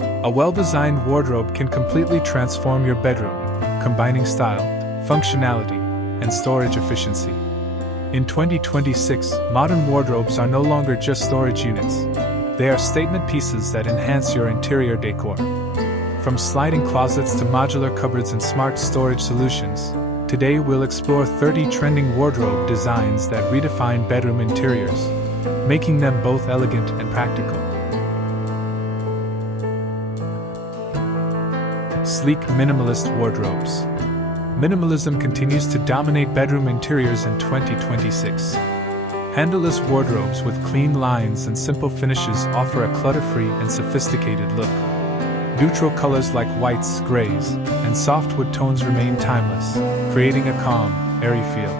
A well-designed wardrobe can completely transform your bedroom, combining style, functionality, and storage efficiency. In 2026, modern wardrobes are no longer just storage units. They are statement pieces that enhance your interior decor. From sliding closets to modular cupboards and smart storage solutions, today we'll explore 30 trending wardrobe designs that redefine bedroom interiors, making them both elegant and practical. Sleek minimalist wardrobes. Minimalism continues to dominate bedroom interiors in 2026. Handleless wardrobes with clean lines and simple finishes offer a clutter-free and sophisticated look. Neutral colors like whites, grays, and softwood tones remain timeless, creating a calm, airy feel.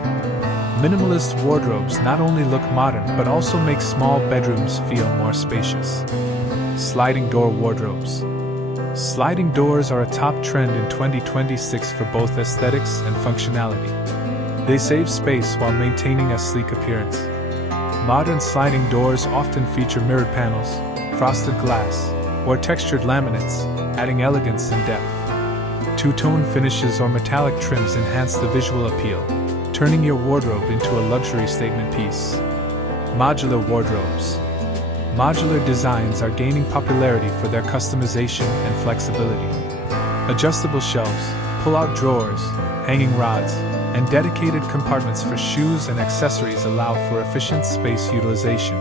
Minimalist wardrobes not only look modern but also make small bedrooms feel more spacious. Sliding door wardrobes. Sliding doors are a top trend in 2026 for both aesthetics and functionality. They save space while maintaining a sleek appearance. Modern sliding doors often feature mirrored panels, frosted glass, or textured laminates, adding elegance and depth. Two-tone finishes or metallic trims enhance the visual appeal, turning your wardrobe into a luxury statement piece. Modular wardrobes. Modular designs are gaining popularity for their customization and flexibility. Adjustable shelves, pull-out drawers, hanging rods, and dedicated compartments for shoes and accessories allow for efficient space utilization.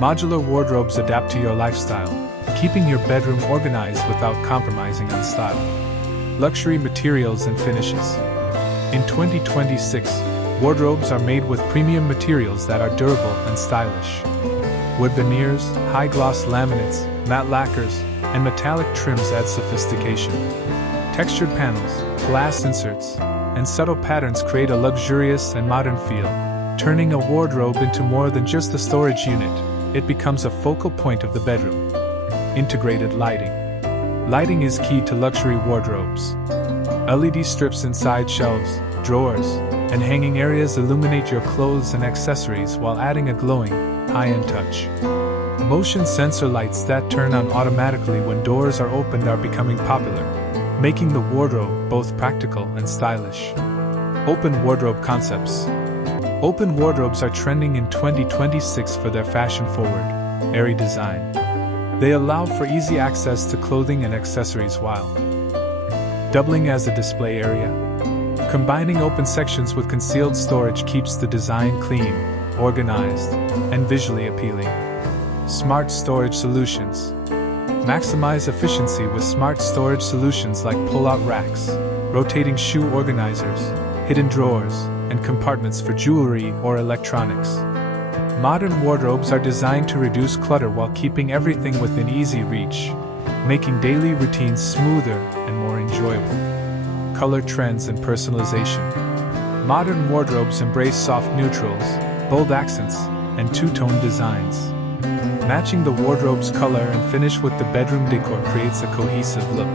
Modular wardrobes adapt to your lifestyle, keeping your bedroom organized without compromising on style. Luxury materials and finishes. In 2026, wardrobes are made with premium materials that are durable and stylish. Wood veneers, high-gloss laminates, matte lacquers, and metallic trims add sophistication. Textured panels, glass inserts, and subtle patterns create a luxurious and modern feel. Turning a wardrobe into more than just a storage unit, it becomes a focal point of the bedroom. Integrated lighting. Lighting is key to luxury wardrobes. LED strips inside shelves, drawers, and hanging areas illuminate your clothes and accessories while adding a glowing, high-end touch. Motion sensor lights that turn on automatically when doors are opened are becoming popular, making the wardrobe both practical and stylish. Open wardrobe concepts. Open wardrobes are trending in 2026 for their fashion-forward, airy design. They allow for easy access to clothing and accessories while doubling as a display area. Combining open sections with concealed storage keeps the design clean, organized, and visually appealing. Smart storage solutions. Maximize efficiency with smart storage solutions like pull-out racks, rotating shoe organizers, hidden drawers, and compartments for jewelry or electronics. Modern wardrobes are designed to reduce clutter while keeping everything within easy reach, making daily routines smoother and more enjoyable. Color trends and personalization. Modern wardrobes embrace soft neutrals, bold accents, and two-tone designs. Matching the wardrobe's color and finish with the bedroom decor creates a cohesive look.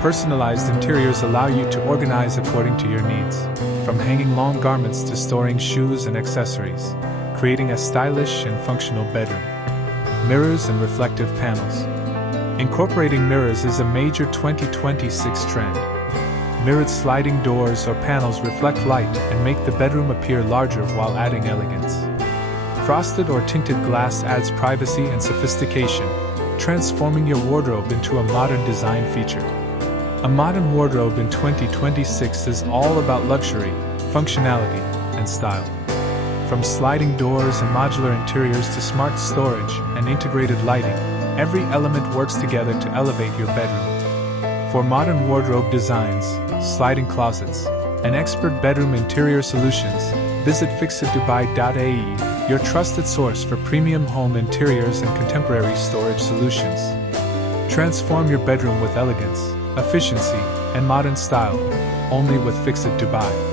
Personalized interiors allow you to organize according to your needs, from hanging long garments to storing shoes and accessories, creating a stylish and functional bedroom. Mirrors and reflective panels. Incorporating mirrors is a major 2026 trend. Mirrored sliding doors or panels reflect light and make the bedroom appear larger while adding elegance. Frosted or tinted glass adds privacy and sophistication, transforming your wardrobe into a modern design feature. A modern wardrobe in 2026 is all about luxury, functionality, and style. From sliding doors and modular interiors to smart storage and integrated lighting, every element works together to elevate your bedroom. For modern wardrobe designs, sliding closets, and expert bedroom interior solutions, visit fixitdubai.ae, your trusted source for premium home interiors and contemporary storage solutions. Transform your bedroom with elegance, efficiency, and modern style, only with Fixit Dubai.